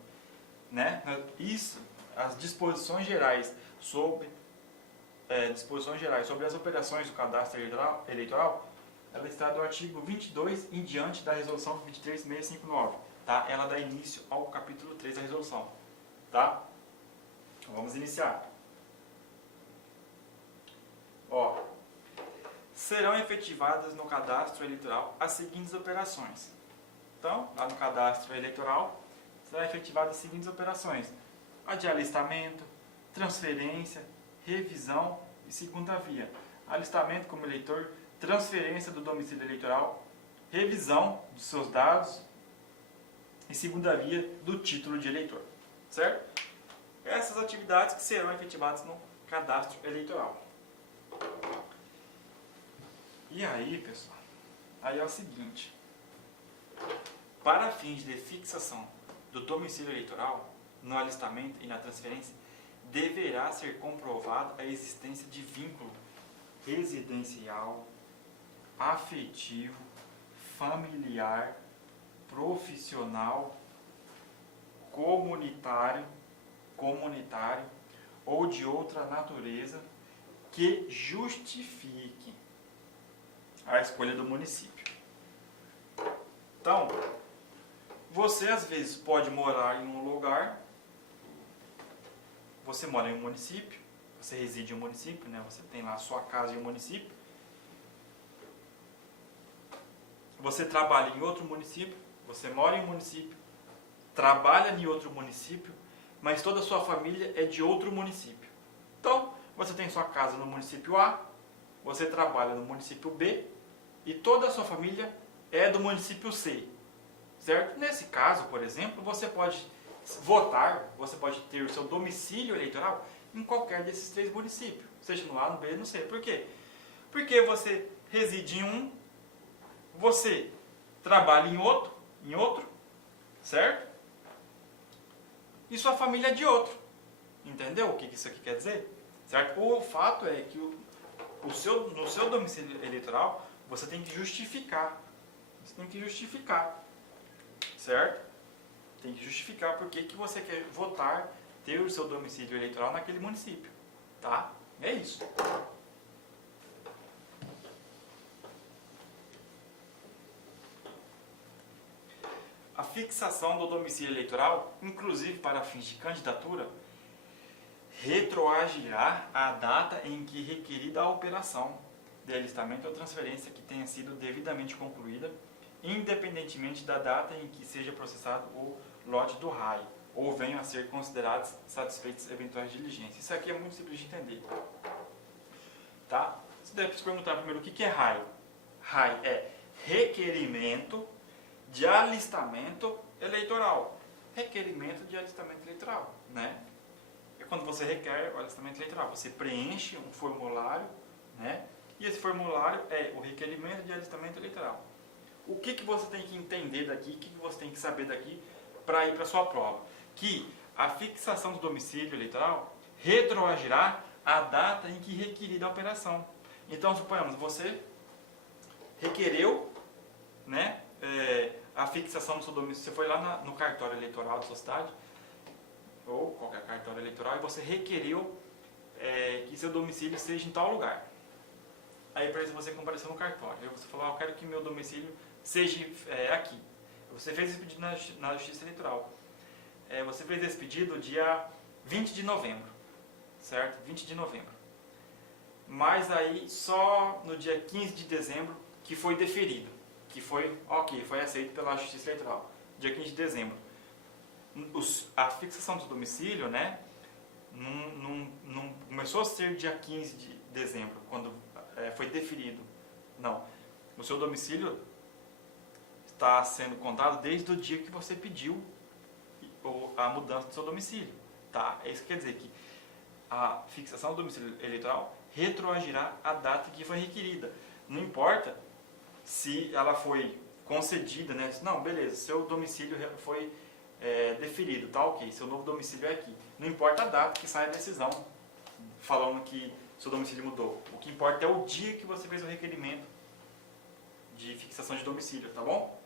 né? Isso, as disposições gerais sobre as operações do cadastro eleitoral, ela está do artigo 22 em diante da resolução 23659, tá? Ela dá início ao capítulo 3 da resolução, tá? Então, vamos iniciar. Ó, serão efetivadas no cadastro eleitoral as seguintes operações. Então, lá no cadastro eleitoral, serão efetivadas as seguintes operações: a de alistamento, transferência, revisão e segunda via. Alistamento como eleitor, transferência do domicílio eleitoral, revisão dos seus dados e segunda via do título de eleitor. certo? Essas atividades que serão efetivadas no cadastro eleitoral. E aí, pessoal, aí é o seguinte, para fins de fixação do domicílio eleitoral, no alistamento e na transferência, deverá ser comprovada a existência de vínculo residencial, afetivo, familiar, profissional, comunitário ou de outra natureza que justifique a escolha do município. Então, você às vezes pode morar em um lugar, você mora em um município, você reside em um município, né? Você tem lá a sua casa em um município, você trabalha em outro município, você mora em um município, trabalha em outro município, mas toda a sua família é de outro município. Então, você tem sua casa no município A, você trabalha no município B e toda a sua família é do município C, certo? Nesse caso, por exemplo, você pode votar, você pode ter o seu domicílio eleitoral em qualquer desses 3 municípios, seja no A, no B, no C. Por quê? Porque você reside em um, você trabalha em outro, certo? E sua família é de outro. Entendeu o que isso aqui quer dizer? Certo? O fato é que no seu domicílio eleitoral, você tem que justificar. Você tem que justificar. Certo? Tem que justificar por que você quer votar, ter o seu domicílio eleitoral naquele município. Tá? É isso. A fixação do domicílio eleitoral, inclusive para fins de candidatura, retroagirá a data em que requerida a operação de alistamento ou transferência que tenha sido devidamente concluída, independentemente da data em que seja processado o lote do RAI, ou venham a ser considerados satisfeitas eventuais diligências. Isso aqui é muito simples de entender. Tá? Você deve se perguntar primeiro o que é RAI. RAI é requerimento de alistamento eleitoral. Requerimento de alistamento eleitoral, né? É quando você requer o alistamento eleitoral. Você preenche um formulário, né? E esse formulário é o requerimento de alistamento eleitoral. O que você tem que entender daqui, o que você tem que saber daqui para ir para a sua prova? Que a fixação do domicílio eleitoral retroagirá a data em que requerida a operação. Então, suponhamos, você requereu, né, a fixação do seu domicílio, você foi lá no cartório eleitoral da sua cidade, ou qualquer cartório eleitoral, e você requereu que seu domicílio seja em tal lugar. Aí, por exemplo, você compareceu no cartório, aí você falou, eu quero que meu domicílio seja aqui. Você fez esse pedido na Justiça Eleitoral. Você fez esse pedido dia 20 de novembro, certo? 20 de novembro. Mas aí, só no dia 15 de dezembro, que foi deferido, que foi aceito pela Justiça Eleitoral, dia 15 de dezembro. A fixação do domicílio, né, não começou a ser dia 15 de dezembro, quando foi deferido. Não. O seu domicílio está sendo contado desde o dia que você pediu a mudança do seu domicílio. Tá? É isso que quer dizer, que a fixação do domicílio eleitoral retroagirá a data que foi requerida. Não importa se ela foi concedida, né? Não, beleza, seu domicílio foi deferido, tá ok, seu novo domicílio é aqui. Não importa a data que sai a decisão falando que seu domicílio mudou. O que importa é o dia que você fez o requerimento de fixação de domicílio, tá bom?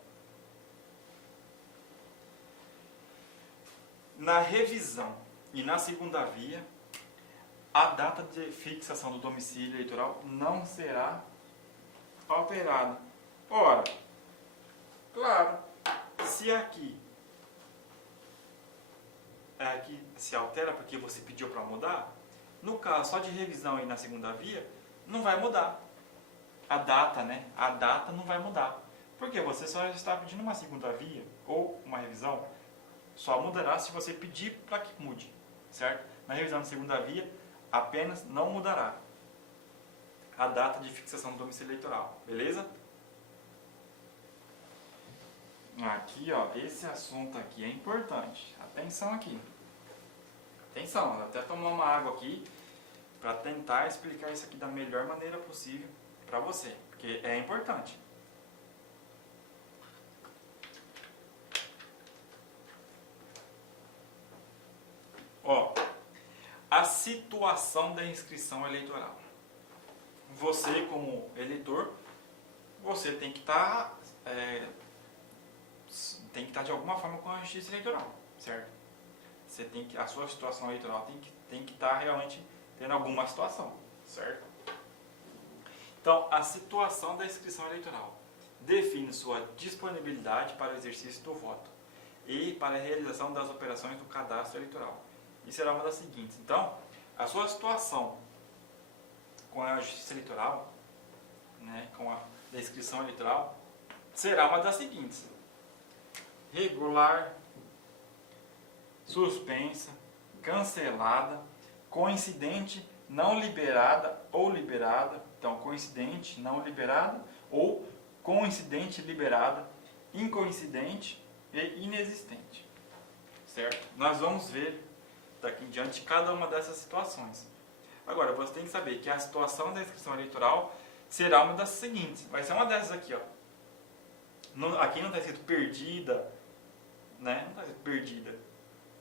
Na revisão e na segunda via, a data de fixação do domicílio eleitoral não será alterada. Ora, claro, se aqui se altera porque você pediu para mudar, no caso só de revisão e na segunda via, não vai mudar. A data, né? A data não vai mudar. Porque você só está pedindo uma segunda via ou uma revisão, só mudará se você pedir para que mude, certo? Na revisão da segunda via, apenas não mudará a data de fixação do domicílio eleitoral, beleza? Aqui, ó, esse assunto aqui é importante. Atenção aqui. Atenção, vou até tomar uma água aqui para tentar explicar isso aqui da melhor maneira possível para você, porque é importante. Ó, a situação da inscrição eleitoral. Você, como eleitor, você tem que estar de alguma forma com a justiça eleitoral, certo? Você tem que, a sua situação eleitoral tem que estar realmente tendo alguma situação, certo? Então, a situação da inscrição eleitoral define sua disponibilidade para o exercício do voto e para a realização das operações do cadastro eleitoral. E será uma das seguintes. Então, a sua situação com a justiça eleitoral, né, com a da inscrição eleitoral, será uma das seguintes: regular, suspensa, cancelada, coincidente, não liberada ou liberada. Então, coincidente, não liberada ou coincidente, liberada, incoincidente e inexistente. Certo? Nós vamos ver daqui em diante cada uma dessas situações. Agora, você tem que saber que a situação da inscrição eleitoral será uma das seguintes. Vai ser uma dessas aqui, ó. Aqui não está escrito perdida, né? Não está escrito perdida.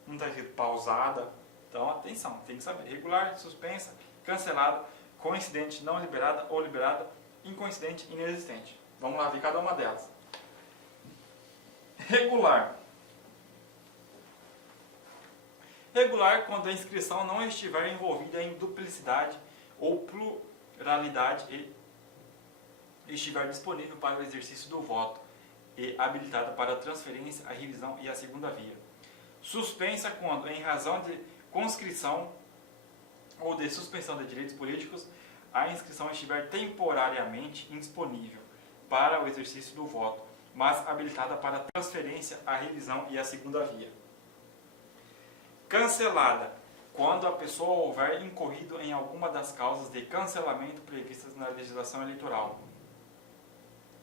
Não está escrito pausada. Então, atenção, tem que saber. Regular, suspensa, cancelada, coincidente, não liberada ou liberada, incoincidente, inexistente. Vamos lá ver cada uma delas. Regular. Regular quando a inscrição não estiver envolvida em duplicidade ou pluralidade e estiver disponível para o exercício do voto e habilitada para a transferência, a revisão e a segunda via. Suspensa quando, em razão de conscrição ou de suspensão de direitos políticos, a inscrição estiver temporariamente indisponível para o exercício do voto, mas habilitada para a transferência, a revisão e a segunda via. Cancelada, quando a pessoa houver incorrido em alguma das causas de cancelamento previstas na legislação eleitoral,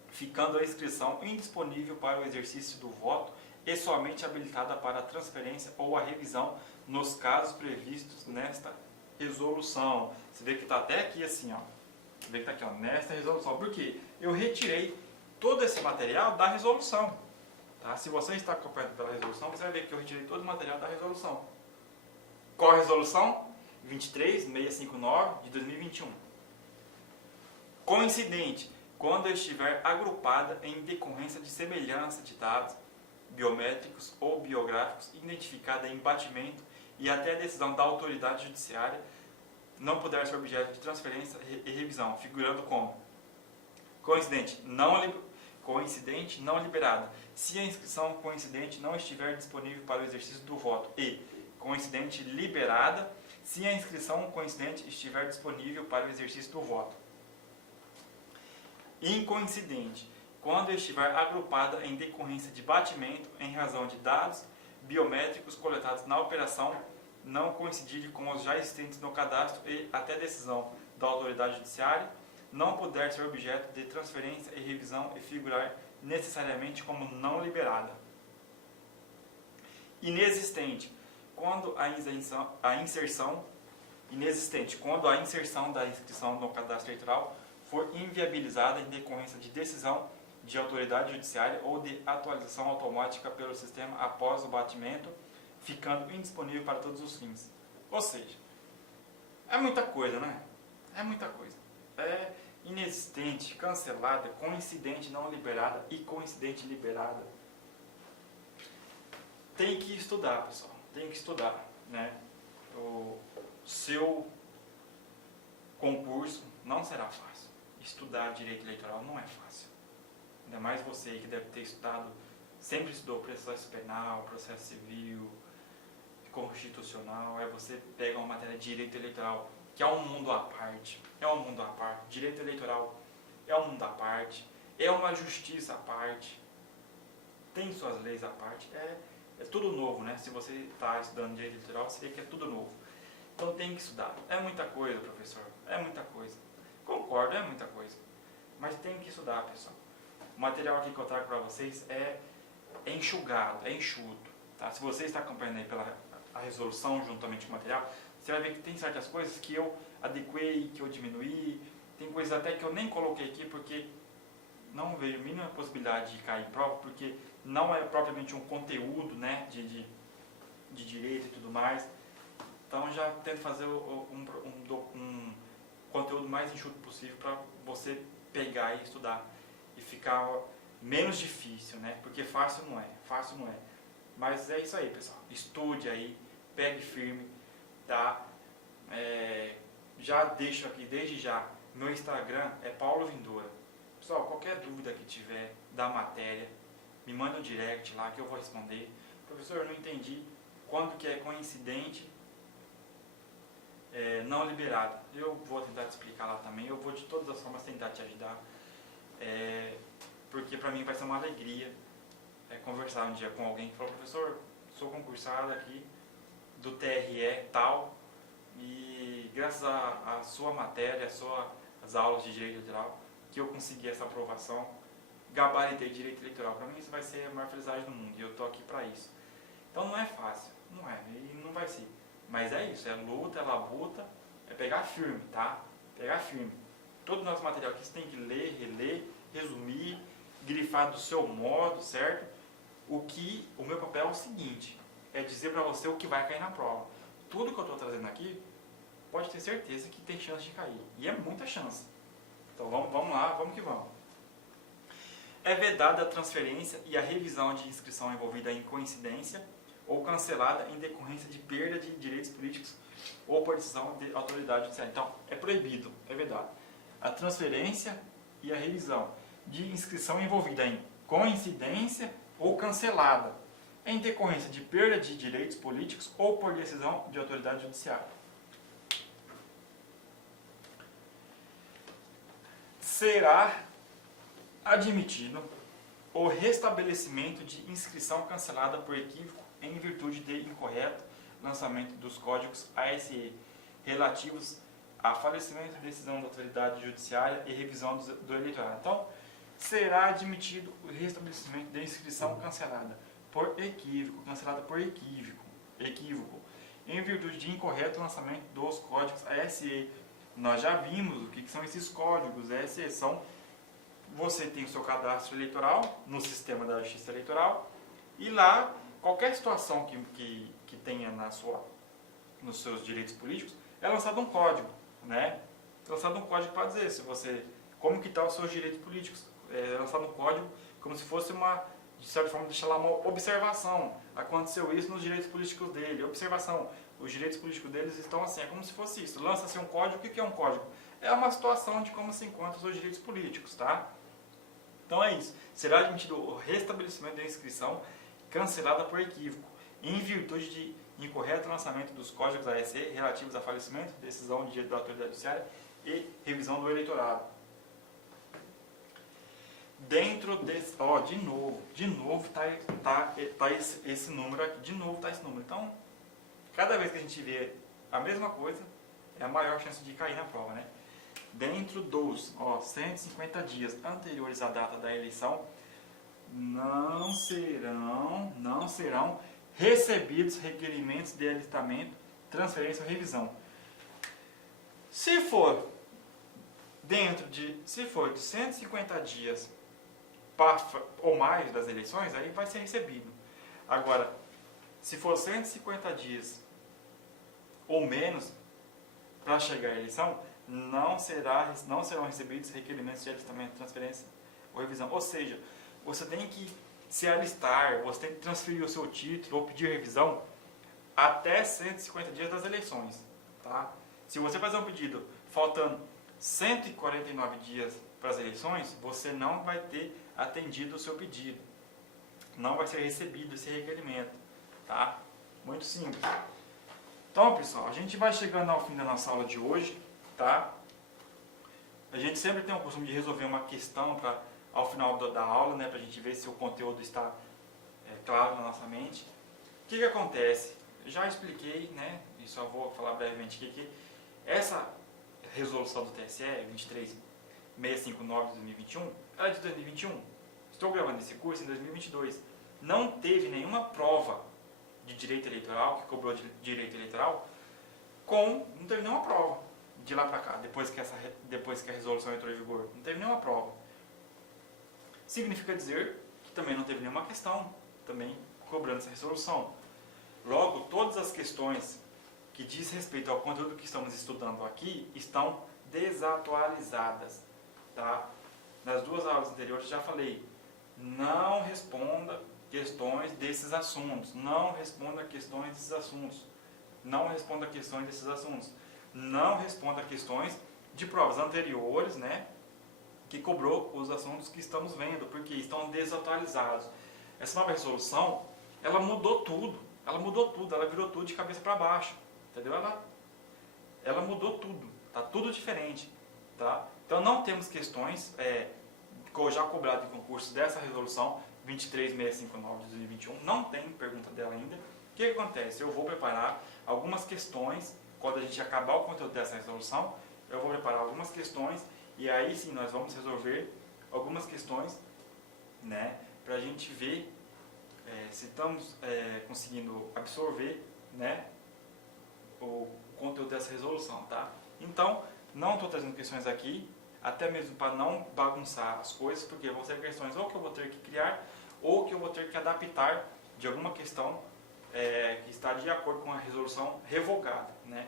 ficando a inscrição indisponível para o exercício do voto e somente habilitada para a transferência ou a revisão nos casos previstos nesta resolução. Você vê que está até aqui assim, ó. Você vê que está aqui, ó, nesta resolução. Por quê? Eu retirei todo esse material da resolução. Tá? Se você está acompanhando pela resolução, você vai ver que eu retirei todo o material da resolução. Qual a resolução? 23659 de 2021. Coincidente, quando estiver agrupada em decorrência de semelhança de dados biométricos ou biográficos identificada em batimento e até a decisão da autoridade judiciária não puder ser objeto de transferência e revisão, figurando como coincidente não liberada, se a inscrição coincidente não estiver disponível para o exercício do voto, e coincidente liberada, se a inscrição coincidente estiver disponível para o exercício do voto. Incoincidente, quando estiver agrupada em decorrência de batimento em razão de dados biométricos coletados na operação não coincidirem com os já existentes no cadastro e até decisão da autoridade judiciária não puder ser objeto de transferência e revisão e figurar necessariamente como não liberada. Inexistente, quando a inserção da inscrição no cadastro eleitoral for inviabilizada em decorrência de decisão de autoridade judiciária ou de atualização automática pelo sistema após o batimento, ficando indisponível para todos os fins. Ou seja, é muita coisa, né? É muita coisa. É inexistente, cancelada, coincidente não liberada e coincidente liberada. Tem que estudar, pessoal. Tem que estudar, né? O seu concurso não será fácil. Estudar direito eleitoral não é fácil. Ainda mais você que deve ter estudado, sempre estudou processo penal, processo civil, constitucional. Aí você pega uma matéria de direito eleitoral, que é um mundo à parte. É um mundo à parte. Direito eleitoral é um mundo à parte. É uma justiça à parte. Tem suas leis à parte. É tudo novo, né? Se você está estudando direito eleitoral, você vê que é tudo novo. Então tem que estudar. É muita coisa, professor. É muita coisa. Concordo, é muita coisa. Mas tem que estudar, pessoal. O material aqui que eu trago para vocês é enxugado, é enxuto. Tá? Se você está acompanhando aí a resolução juntamente com o material, você vai ver que tem certas coisas que eu adequei, que eu diminuí, tem coisas até que eu nem coloquei aqui porque não vejo a mínima possibilidade de cair em prova, porque não é propriamente um conteúdo, né, de direito e tudo mais. Então já tento fazer um conteúdo mais enxuto possível para você pegar e estudar e ficar menos difícil, né? Porque fácil não é. Mas é isso aí, pessoal. Estude aí, pegue firme, tá? Já deixo aqui desde já, meu Instagram é Paulo Vindora. Pessoal, qualquer dúvida que tiver da matéria, me manda um direct lá que eu vou responder. Professor, eu não entendi quando que é coincidente não liberado. Eu vou tentar te explicar lá também. Eu vou de todas as formas tentar te ajudar. Porque para mim vai ser uma alegria conversar um dia com alguém que falou: professor, sou concursado aqui do TRE tal, e graças à sua matéria, às aulas de direito eleitoral, que eu consegui essa aprovação, gabaritei direito eleitoral. Para mim isso vai ser a maior felicidade do mundo e eu estou aqui para isso. Então não é fácil, não é, e não vai ser. Mas é isso, é luta, é labuta, é pegar firme, tá? Pegar firme. Todo o nosso material aqui você tem que ler, reler, resumir, grifar do seu modo, certo? O meu papel é o seguinte, é dizer para você o que vai cair na prova. Tudo que eu estou trazendo aqui, pode ter certeza que tem chance de cair. E é muita chance. Então vamos lá, vamos que vamos. É vedada a transferência e a revisão de inscrição envolvida em coincidência ou cancelada em decorrência de perda de direitos políticos ou por decisão de autoridade judiciária. Então, é proibido, é vedado. A transferência e a revisão de inscrição envolvida em coincidência ou cancelada em decorrência de perda de direitos políticos ou por decisão de autoridade judiciária. Será admitido o restabelecimento de inscrição cancelada por equívoco em virtude de incorreto lançamento dos códigos ASE relativos a falecimento, decisão da autoridade judiciária e revisão do eleitorado. Então, será admitido o restabelecimento de inscrição cancelada por equívoco, em virtude de incorreto lançamento dos códigos ASE. Nós já vimos o que são esses códigos ASE. Você tem o seu cadastro eleitoral no sistema da Justiça Eleitoral e lá, qualquer situação que tenha nos seus direitos políticos, é lançado um código, né? É lançado um código para dizer como que estão os seus direitos políticos. É lançado um código como se fosse de certa forma, deixar lá uma observação. Aconteceu isso nos direitos políticos dele. Observação. Os direitos políticos deles estão assim. É como se fosse isso. Lança-se um código. O que é um código? É uma situação de como se encontram os seus direitos políticos, tá? Então é isso. Será admitido o restabelecimento da inscrição cancelada por equívoco, em virtude de incorreto lançamento dos códigos ASE relativos a falecimento, decisão da autoridade judiciária e revisão do eleitorado. Dentro desse, de novo tá esse número aqui, de novo tá esse número. Então, cada vez que a gente vê a mesma coisa, é a maior chance de cair na prova, né? Dentro dos 150 dias anteriores à data da eleição, não serão recebidos requerimentos de alistamento, transferência ou revisão. Se for de 150 dias ou mais das eleições, aí vai ser recebido. Agora, se for 150 dias ou menos para chegar à eleição, não serão recebidos requerimentos de alistamento, transferência ou revisão. Ou seja, você tem que se alistar, você tem que transferir o seu título ou pedir revisão até 150 dias das eleições. Tá? Se você fazer um pedido faltando 149 dias para as eleições, você não vai ter atendido o seu pedido. Não vai ser recebido esse requerimento. Tá? Muito simples. Então, pessoal, a gente vai chegando ao fim da nossa aula de hoje. Tá? A gente sempre tem o costume de resolver uma questão ao final da aula, né, para a gente ver se o conteúdo está claro na nossa mente. O que acontece? Eu já expliquei, né, e só vou falar brevemente que essa resolução do TSE, 23659 de 2021, ela é de 2021. Estou gravando esse curso em 2022. Não teve nenhuma prova de direito eleitoral, que cobrou de direito eleitoral, não teve nenhuma prova de lá para cá, depois que a resolução entrou em vigor. Não teve nenhuma prova. Significa dizer que também não teve nenhuma questão também cobrando essa resolução. Logo, todas as questões que diz respeito ao conteúdo que estamos estudando aqui estão desatualizadas. Tá? Nas 2 aulas anteriores já falei, não responda questões desses assuntos, não responda questões desses assuntos, não responda questões desses assuntos, não responda questões de provas anteriores, né, que cobrou os assuntos que estamos vendo, porque estão desatualizados. Essa nova resolução, ela mudou tudo, ela virou tudo de cabeça para baixo, entendeu? Ela mudou tudo, tá tudo diferente, tá? Então não temos questões já cobrado em concurso dessa resolução 23659 de 2021, não tem pergunta dela ainda. O que acontece? Eu vou preparar algumas questões, quando a gente acabar o conteúdo dessa resolução, eu vou preparar algumas questões e aí sim nós vamos resolver algumas questões, né, para a gente ver se estamos conseguindo absorver, né, o conteúdo dessa resolução, tá? Então, não estou trazendo questões aqui, até mesmo para não bagunçar as coisas, porque vão ser questões ou que eu vou ter que criar, ou que eu vou ter que adaptar de alguma questão que está de acordo com a resolução revogada, né?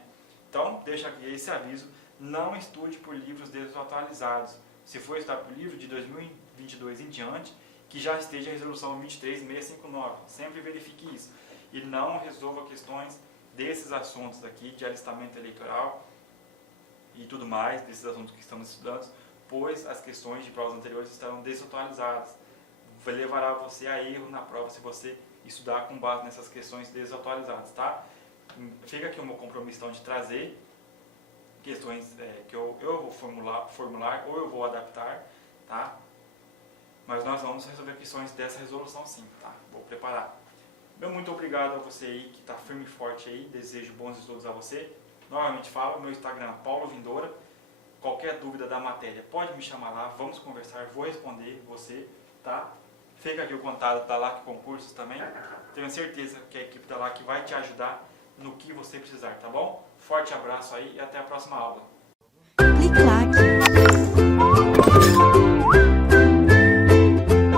Então, deixa aqui esse aviso, não estude por livros desatualizados. Se for estudar por livro de 2022 em diante, que já esteja a resolução 23659, sempre verifique isso. E não resolva questões desses assuntos aqui, de alistamento eleitoral e tudo mais, desses assuntos que estamos estudando, pois as questões de provas anteriores estarão desatualizadas. Levará você a erro na prova se você estudar com base nessas questões desatualizadas, tá? Fica aqui o meu compromisso então, de trazer questões que eu vou formular ou eu vou adaptar, tá? Mas nós vamos resolver questões dessa resolução sim, tá? Vou preparar. Meu muito obrigado a você aí que está firme e forte aí, desejo bons estudos a você. Novamente falo, meu Instagram Paulo Vindora. Qualquer dúvida da matéria pode me chamar lá, vamos conversar, vou responder você, tá? Fica aqui o contato da LAC Concursos também. Tenho certeza que a equipe da LAC vai te ajudar no que você precisar, tá bom? Forte abraço aí e até a próxima aula. Clique, claque.